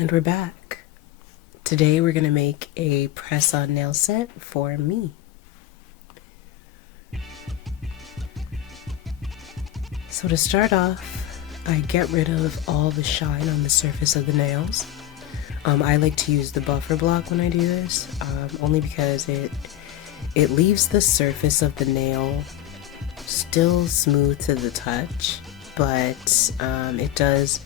And we're back. Today we're going to make a press-on nail set for me. So to start off, I get rid of all the shine on the surface of the nails. I like to use the buffer block when I do this, only because it leaves the surface of the nail still smooth to the touch, but it does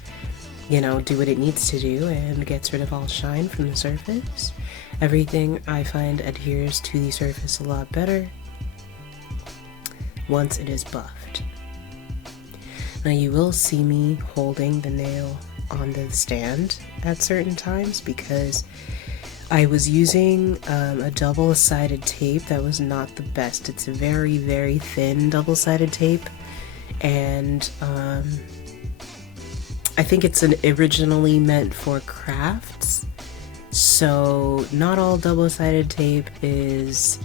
do what it needs to do and gets rid of all shine from the surface. Everything I find adheres to the surface a lot better once it is buffed. Now you will see me holding the nail on the stand at certain times because I was using a double-sided tape that was not the best. It's a very, very thin double-sided tape, and I think it's originally meant for crafts, so not all double-sided tape is,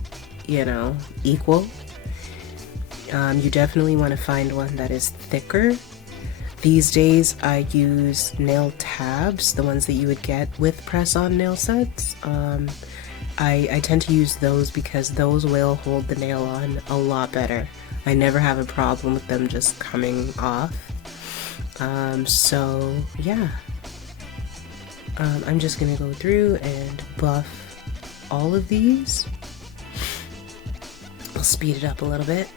equal. You definitely want to find one that is thicker. These days I use nail tabs, the ones that you would get with press-on nail sets. I tend to use those because those will hold the nail on a lot better. I never have a problem with them just coming off. So yeah, I'm just gonna go through and buff all of these. I'll speed it up a little bit.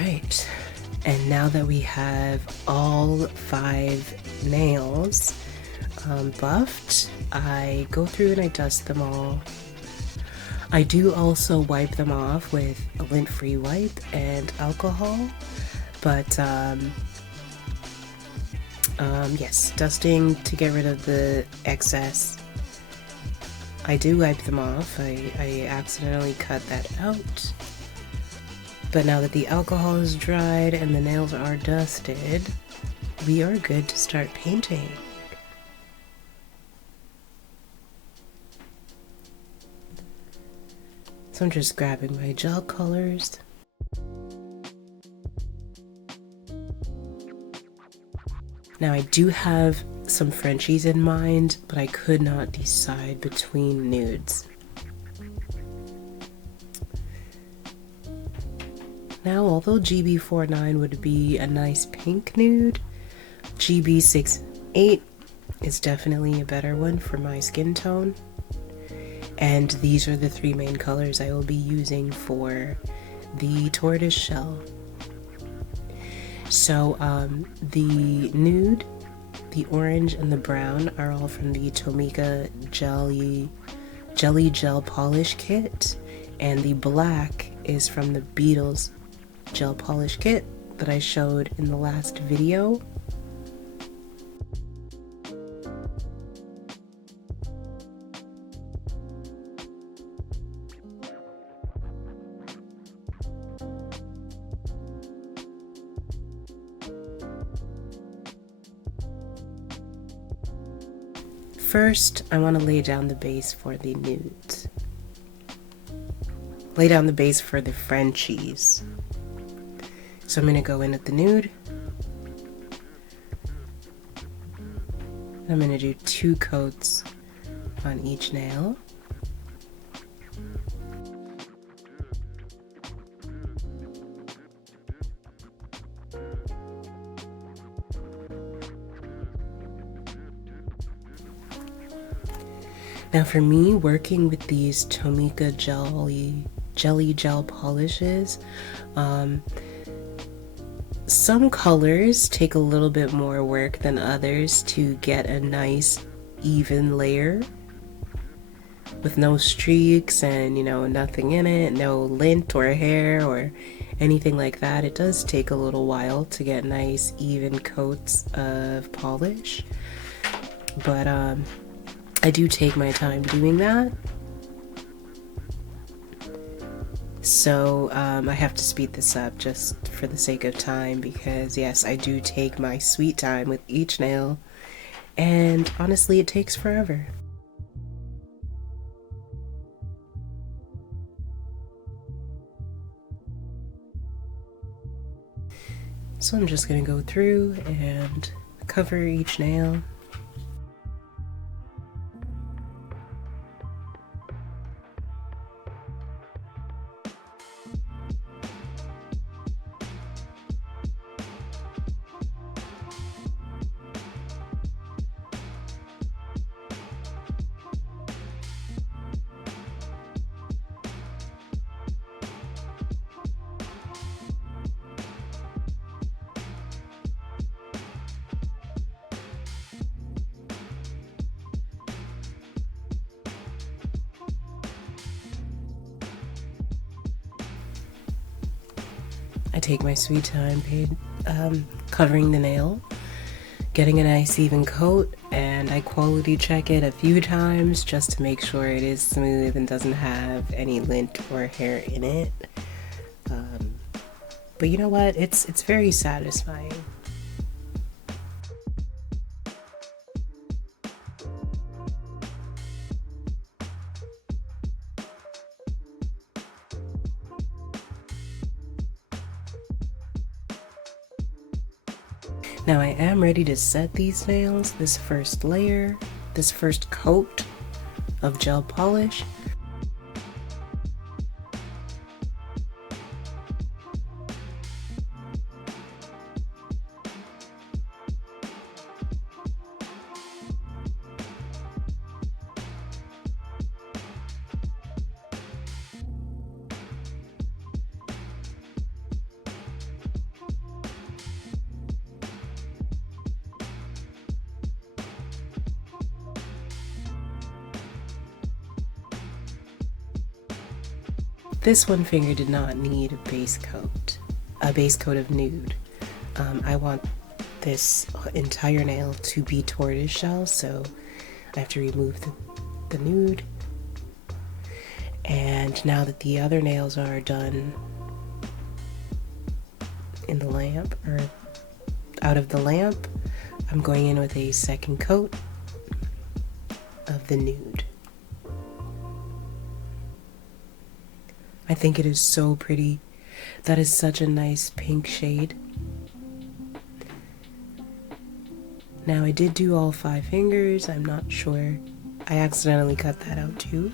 Alright, and now that we have all 5 nails buffed, I go through and I dust them all. I do also wipe them off with a lint-free wipe and alcohol, but yes, dusting to get rid of the excess. I do wipe them off. I accidentally cut that out. But now that the alcohol is dried and the nails are dusted, we are good to start painting. So I'm just grabbing my gel colors. Now I do have some Frenchies in mind, but I could not decide between nudes. Now, although GB49 would be a nice pink nude, GB68 is definitely a better one for my skin tone. And these are the 3 main colors I will be using for the tortoise shell. So the nude, the orange, and the brown are all from the Tomika Jelly Gel Polish Kit, and the black is from the Beetles Gel Polish Kit that I showed in the last video. First, I want to lay down the base for the nudes. Lay down the base for the Frenchies. So I'm going to go in at the nude. I'm going to do 2 coats on each nail. Now for me, working with these Tomika Jelly Gel polishes, some colors take a little bit more work than others to get a nice even layer. with no streaks and, nothing in it, no lint or hair or anything like that. It does take a little while to get nice even coats of polish, but I do take my time doing that. So I have to speed this up just for the sake of time, because yes, I do take my sweet time with each nail, and honestly, it takes forever. So I'm just gonna go through and cover each nail. I take my sweet time covering the nail, getting a nice even coat, and I quality check it a few times just to make sure it is smooth and doesn't have any lint or hair in it. But you know what? It's very satisfying. Now I am ready to set these nails, this first layer, this first coat of gel polish. This one finger did not need a base coat of nude. I want this entire nail to be tortoise shell, so I have to remove the nude. And now that the other nails are done in the lamp, or out of the lamp, I'm going in with a second coat of the nude. I think it is so pretty. That is such a nice pink shade. Now I did do all 5 fingers, I'm not sure. I accidentally cut that out too.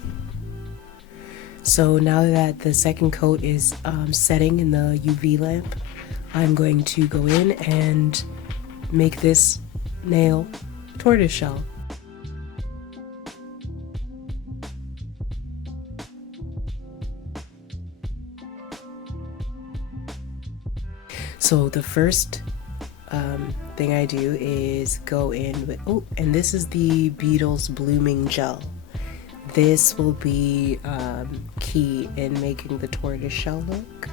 So now that the second coat is setting in the UV lamp, I'm going to go in and make this nail tortoiseshell. So the first thing I do is go in with, and this is the Beetles Blooming Gel. This will be key in making the tortoiseshell look.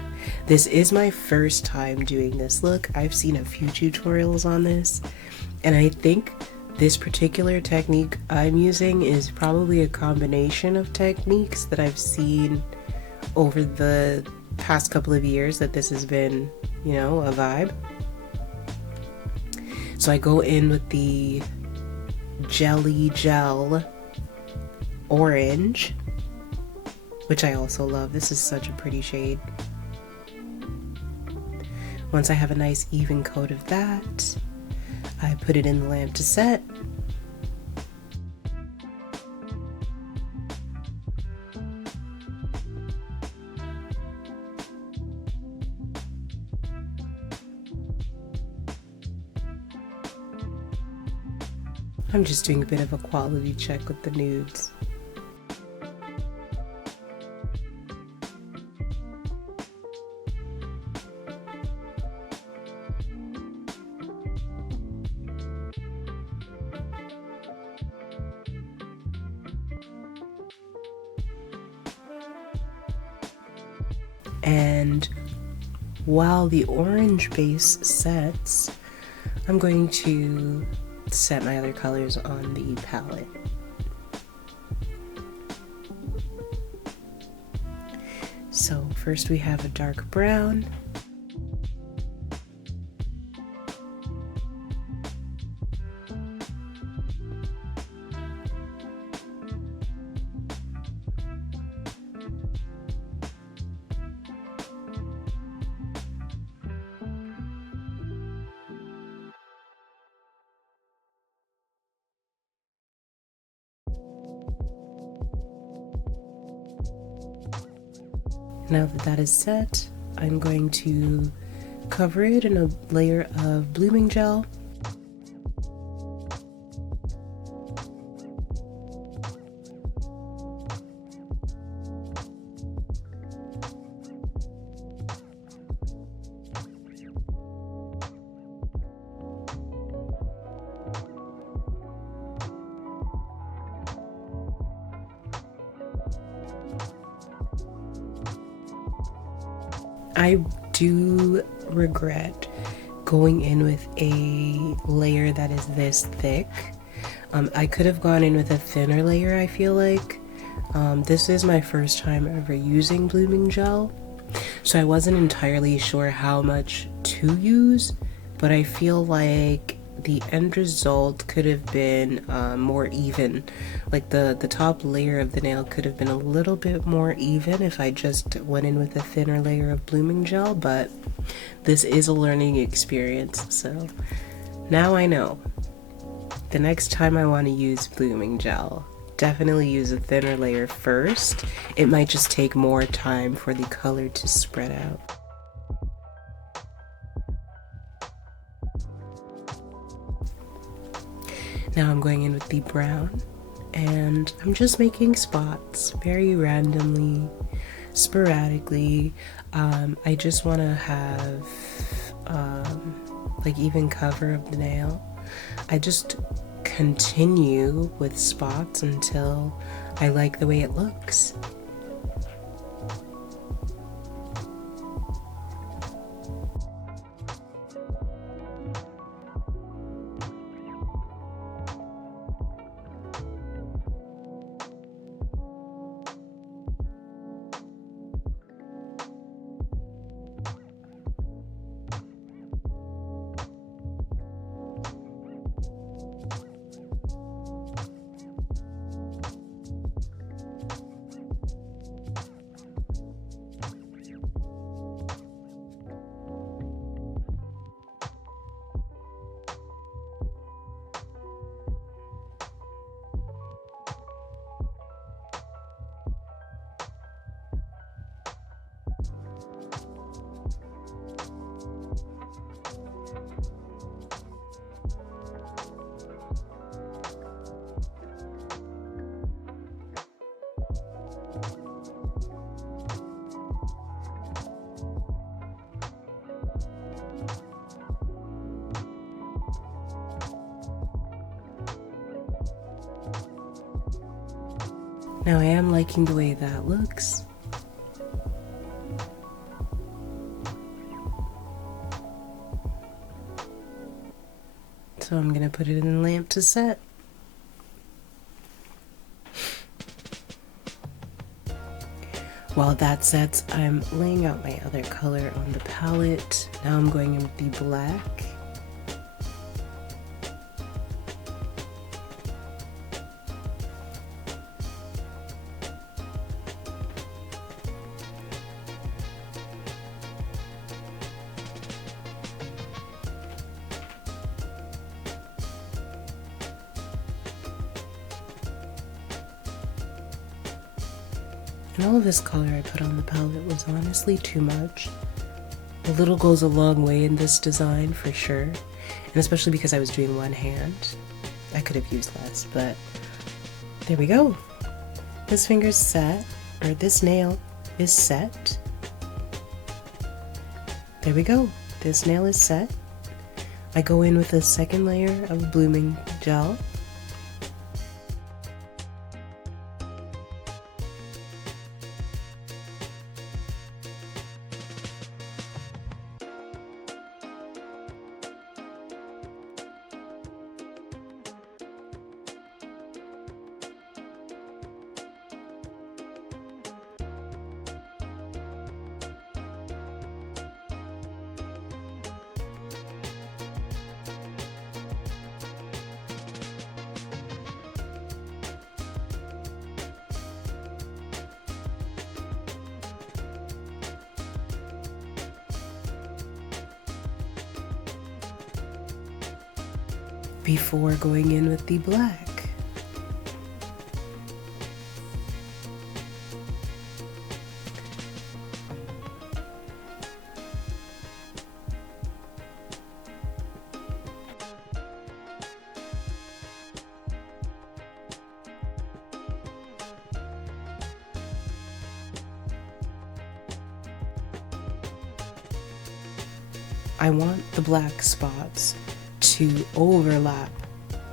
This is my first time doing this look. I've seen a few tutorials on this, and I think this particular technique I'm using is probably a combination of techniques that I've seen over the past couple of years that this has been, a vibe. So I go in with the Jelly Gel Orange, which I also love. This is such a pretty shade. Once I have a nice even coat of that, I put it in the lamp to set. I'm just doing a bit of a quality check with the nudes. And while the orange base sets, I'm going to set my other colors on the palette. So first we have a dark brown. Now that that is set, I'm going to cover it in a layer of blooming gel. I do regret going in with a layer that is this thick. I could have gone in with a thinner layer, I feel like. This is my first time ever using blooming gel, so I wasn't entirely sure how much to use, but I feel like the end result could have been more even. Like the top layer of the nail could have been a little bit more even if I just went in with a thinner layer of blooming gel, but this is a learning experience, so now I know. The next time I want to use blooming gel, definitely use a thinner layer first. It might just take more time for the color to spread out. Now I'm going in with the brown, and I'm just making spots very randomly, sporadically. I just want to have like even cover of the nail. I just continue with spots until I like the way it looks. Now I am liking the way that looks. So I'm gonna put it in the lamp to set. While that sets, I'm laying out my other color on the palette. Now I'm going in with the black. And all of this color I put on the palette was honestly too much. A little goes a long way in this design for sure, and especially because I was doing one hand. I could have used less, but there we go. This finger's set, or this nail is set. There we go. This nail is set. I go in with a second layer of blooming gel. before going in with the black. I want the black spots to overlap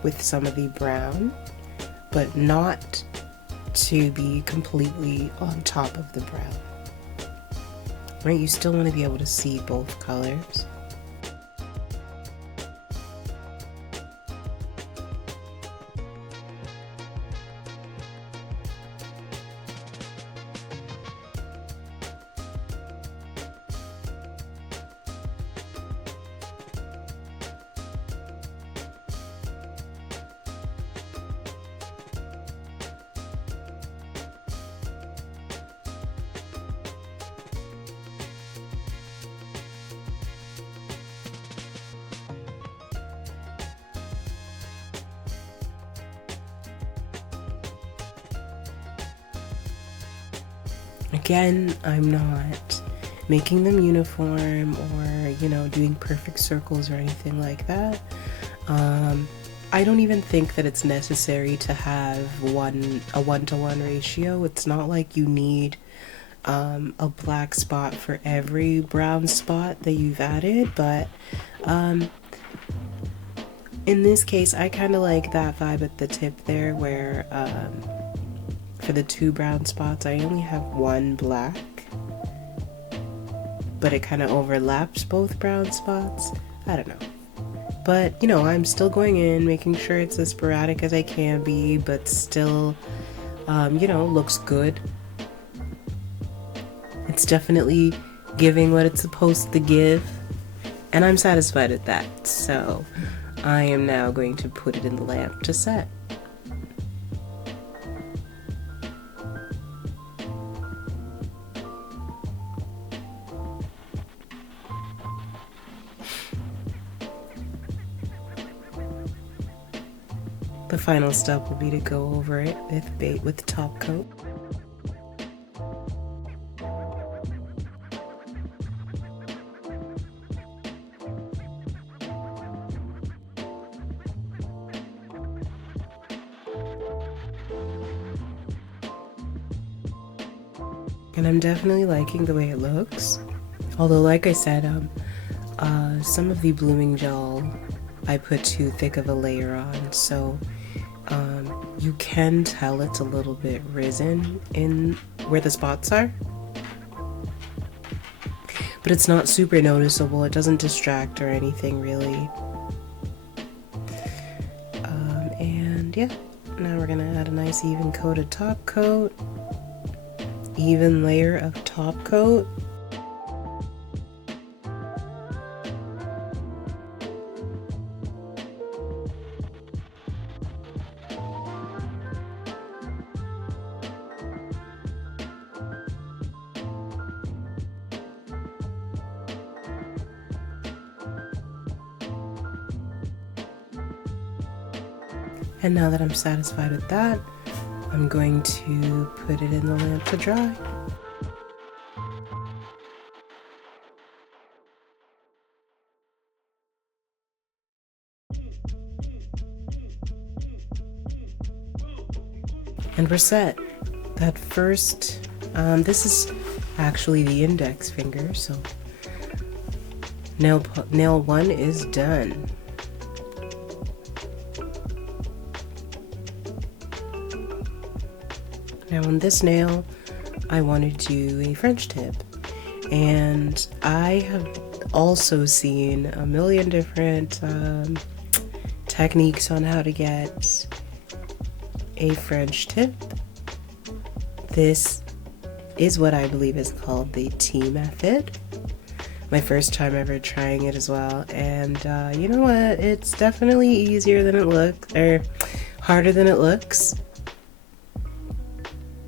with some of the brown, but not to be completely on top of the brown. Right? You still want to be able to see both colors. Again, I'm not making them uniform or, doing perfect circles or anything like that. I don't even think that it's necessary to have a 1-to-1 ratio. It's not like you need a black spot for every brown spot that you've added, but in this case, I kind of like that vibe at the tip there where for the 2 brown spots, I only have 1 black, but it kind of overlaps both brown spots. I don't know. But, I'm still going in, making sure it's as sporadic as I can be, but still, looks good. It's definitely giving what it's supposed to give, and I'm satisfied with that. So I am now going to put it in the lamp to set. The final step will be to go over it with top coat. And I'm definitely liking the way it looks. Although, like I said, some of the blooming gel I put too thick of a layer on, so you can tell it's a little bit risen in where the spots are. But it's not super noticeable, it doesn't distract or anything really. And yeah, now we're gonna add a nice even coat of top coat. Even layer of top coat. And now that I'm satisfied with that, I'm going to put it in the lamp to dry. And we're set. That first, this is actually the index finger, so nail 1 is done. Now on this nail, I want to do a French tip, and I have also seen a million different techniques on how to get a French tip. This is what I believe is called the T method. My first time ever trying it as well, and you know what? It's definitely easier than it looks, or harder than it looks.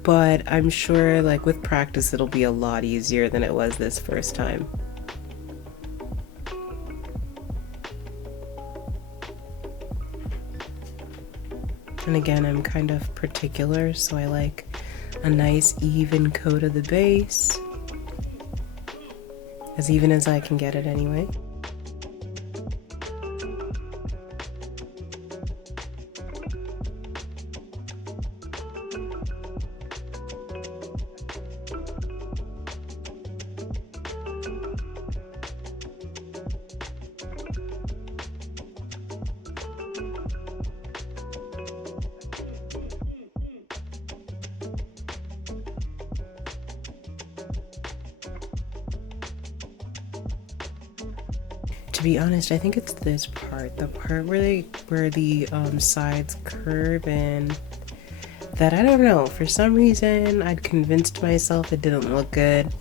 But I'm sure, like, with practice, it'll be a lot easier than it was this first time. And again, I'm kind of particular, so I like a nice even coat of the base, as even as I can get it anyway. To be honest, I think it's this part, the part where the sides curve in, that I don't know, for some reason I'd convinced myself it didn't look good.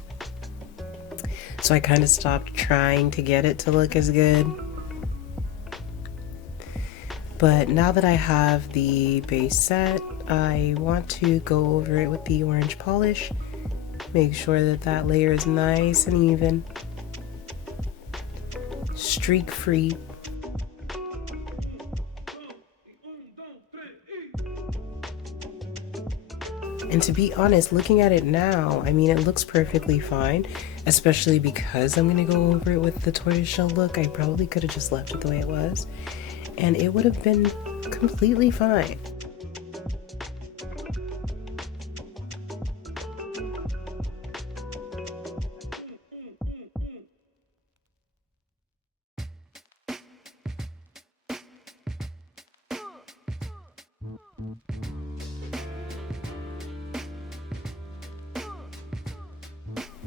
So I kind of stopped trying to get it to look as good. But now that I have the base set, I want to go over it with the orange polish. Make sure that that layer is nice and even. Streak free. And to be honest, looking at it now, I mean, it looks perfectly fine, especially because I'm gonna go over it with the tortoiseshell look. I probably could have just left it the way it was, and it would have been completely fine.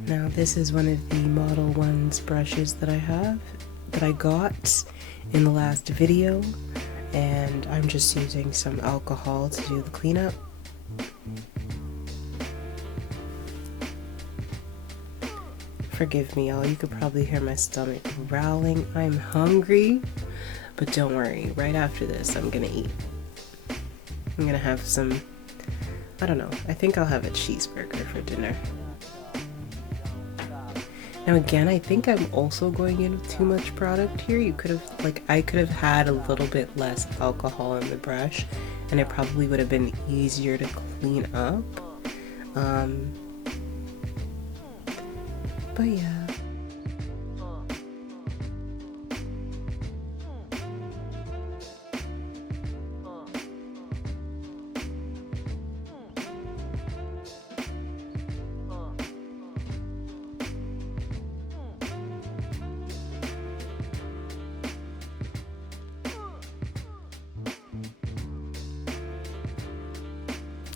Now this is one of the Model 1's brushes that I got in the last video, and I'm just using some alcohol to do the cleanup. Forgive me y'all, you could probably hear my stomach growling. I'm hungry, but don't worry, right after this I'm gonna eat. I'm gonna have some, I don't know, I think I'll have a cheeseburger for dinner. Now again, I think I'm also going in with too much product here. You could have, like, I could have had a little bit less alcohol in the brush and it probably would have been easier to clean up. But yeah.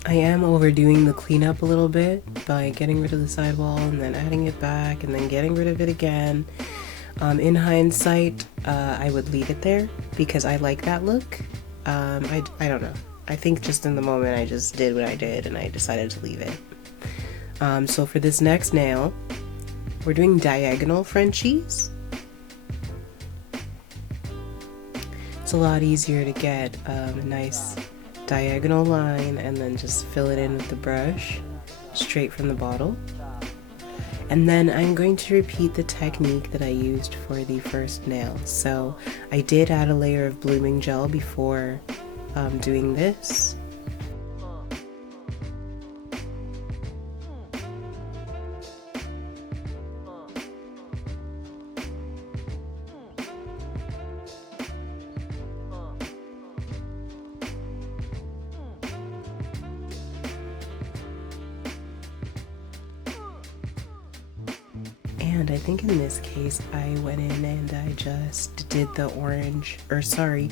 I am overdoing the cleanup a little bit by getting rid of the sidewall and then adding it back and then getting rid of it again. In hindsight, I would leave it there because I like that look. I don't know. I think just in the moment I just did what I did and I decided to leave it. So for this next nail, we're doing diagonal Frenchies. It's a lot easier to get a nice diagonal line and then just fill it in with the brush straight from the bottle. And then I'm going to repeat the technique that I used for the first nail. So I did add a layer of blooming gel before doing this. And I think in this case I went in and I just did the orange, or sorry,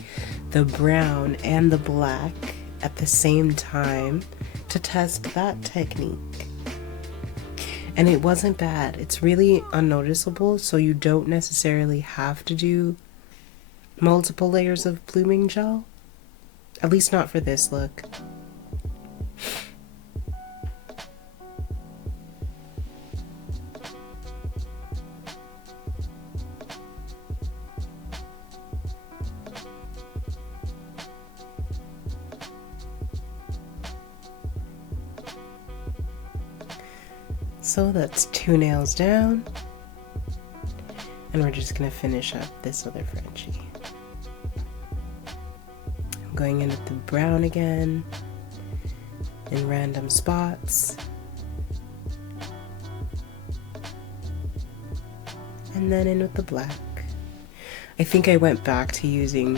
the brown and the black at the same time to test that technique. And it wasn't bad. It's really unnoticeable, so you don't necessarily have to do multiple layers of blooming gel. At least not for this look. So that's 2 nails down, and we're just gonna finish up this other Frenchie. Going in with the brown again in random spots. And then in with the black. I think I went back to using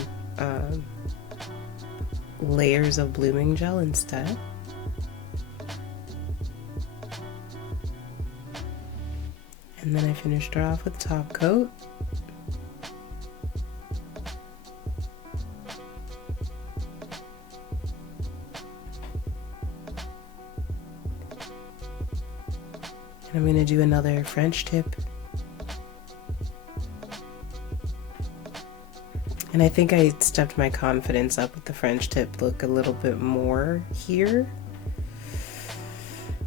layers of blooming gel instead. And then I finished her off with top coat. And I'm going to do another French tip. And I think I stepped my confidence up with the French tip look a little bit more here.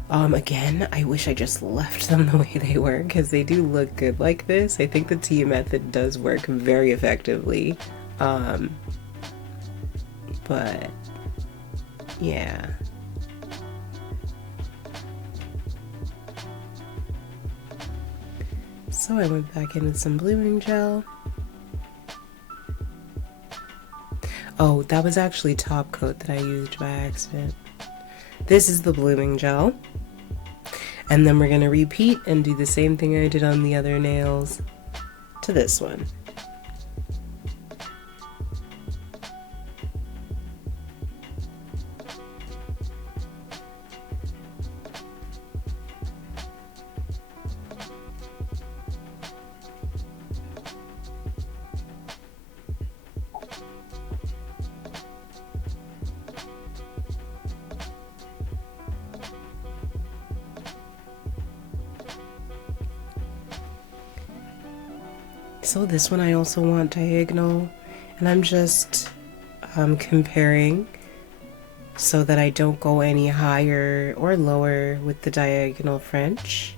Again, I wish I just left them the way they were because they do look good like this. I think the T method does work very effectively. But yeah. So I went back in with some blooming gel. Oh, that was actually top coat that I used by accident. This is the blooming gel. And then we're going to repeat and do the same thing I did on the other nails to this one. So this one I also want diagonal, and I'm just comparing so that I don't go any higher or lower with the diagonal French.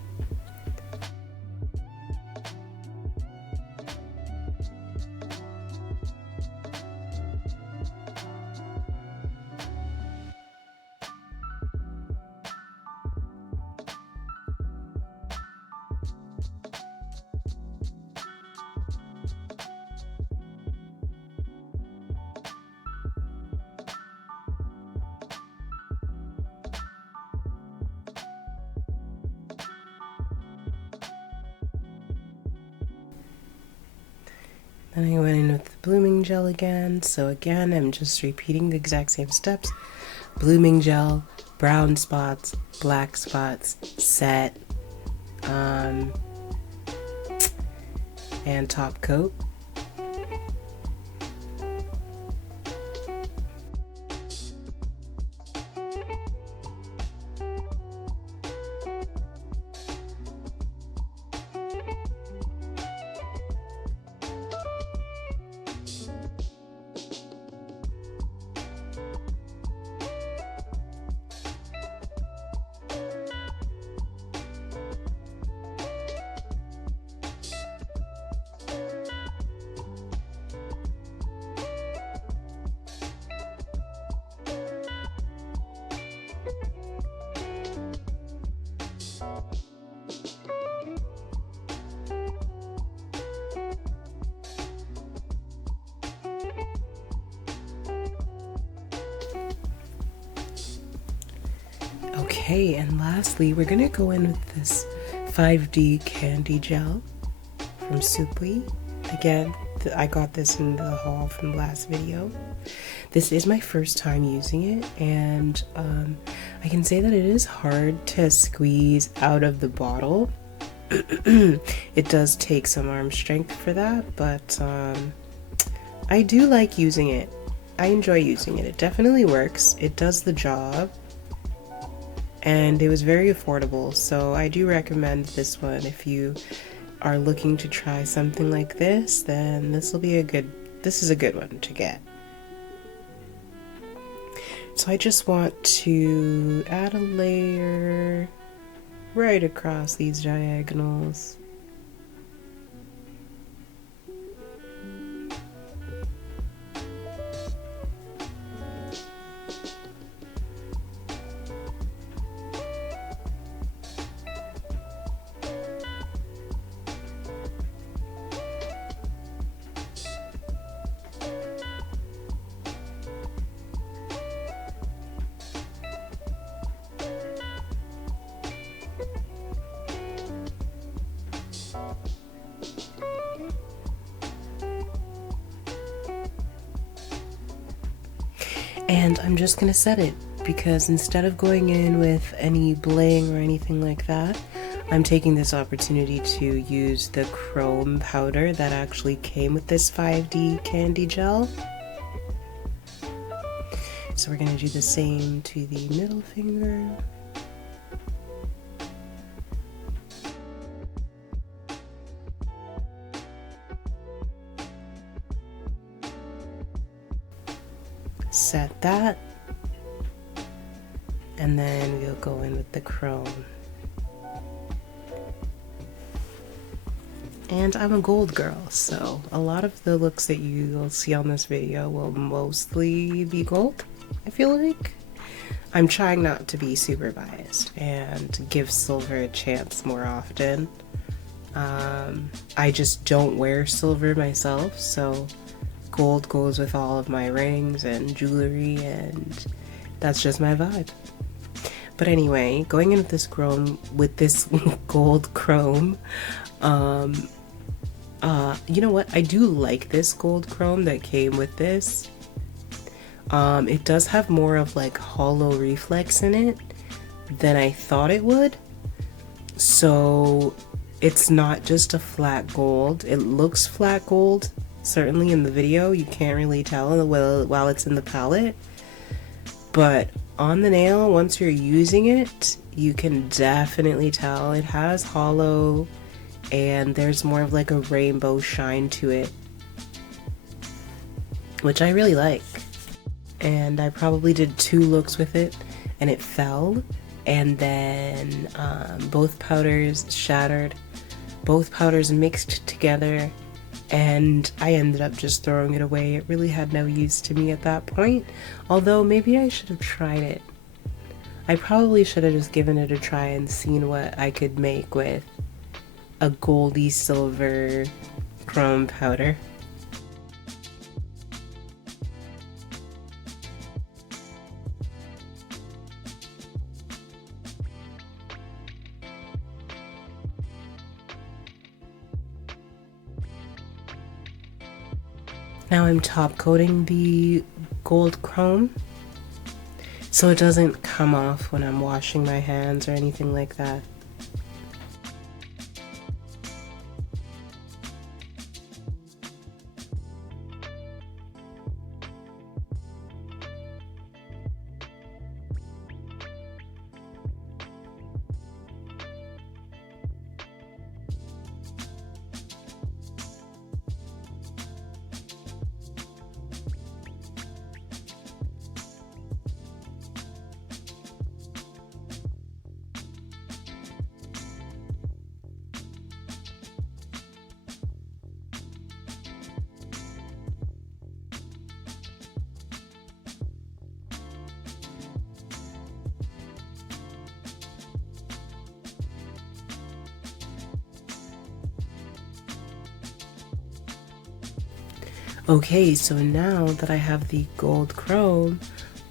Then I went in with the blooming gel again. So again, I'm just repeating the exact same steps. Blooming gel, brown spots, black spots, set, and top coat. Okay, and lastly, we're gonna go in with this 5D candy gel from Supli. Again, I got this in the haul from the last video. This is my first time using it, and I can say that it is hard to squeeze out of the bottle. It does take some arm strength for that, but I do like using it. I enjoy using it. It definitely works. It does the job. And it was very affordable, so I do recommend this one. If you are looking to try something like this, then this is a good one to get. So I just want to add a layer right across these diagonals. And I'm just gonna set it because instead of going in with any bling or anything like that, I'm taking this opportunity to use the chrome powder that actually came with this 5D candy gel. So we're gonna do the same to the middle finger. Set that, and then we'll go in with the chrome. And I'm a gold girl, so a lot of the looks that you'll see on this video will mostly be gold, I feel like. I'm trying not to be super biased and give silver a chance more often. I just don't wear silver myself, so gold goes with all of my rings and jewelry, and that's just my vibe. But anyway, going in with this chrome, with this gold chrome, you know what? I do like this gold chrome that came with this. It does have more of like hollow reflex in it than I thought it would. So it's not just a flat gold. It looks flat gold. Certainly in the video, you can't really tell while it's in the palette. But on the nail, once you're using it, you can definitely tell it has hollow and there's more of like a rainbow shine to it, which I really like. And I probably did 2 looks with it and it fell, and then both powders shattered, both powders mixed together, and I ended up just throwing it away. It really had no use to me at that point, although maybe I should have tried it. I probably should have just given it a try and seen what I could make with a goldy silver chrome powder. Now I'm top coating the gold chrome so it doesn't come off when I'm washing my hands or anything like that. Okay, so now that I have the gold chrome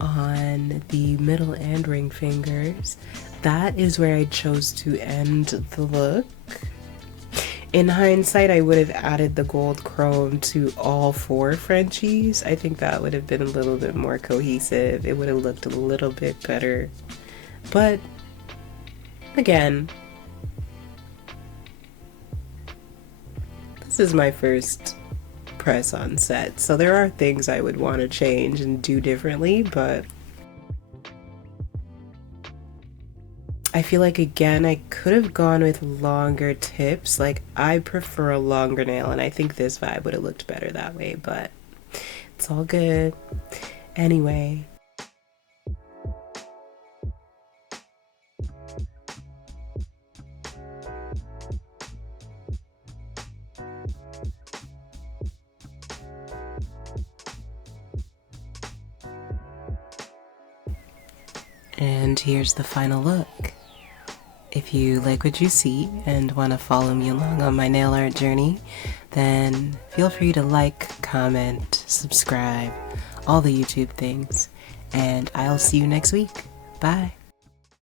on the middle and ring fingers, that is where I chose to end the look. In hindsight, I would have added the gold chrome to all 4 Frenchies. I think that would have been a little bit more cohesive. It would have looked a little bit better. But again, this is my first press on set, so there are things I would want to change and do differently, but I feel like, again, I could have gone with longer tips. Like, I prefer a longer nail, and I think this vibe would have looked better that way, but it's all good. Anyway. And here's the final look. If you like what you see and want to follow me along on my nail art journey, then feel free to like, comment, subscribe, all the YouTube things, and I'll see you next week. Bye.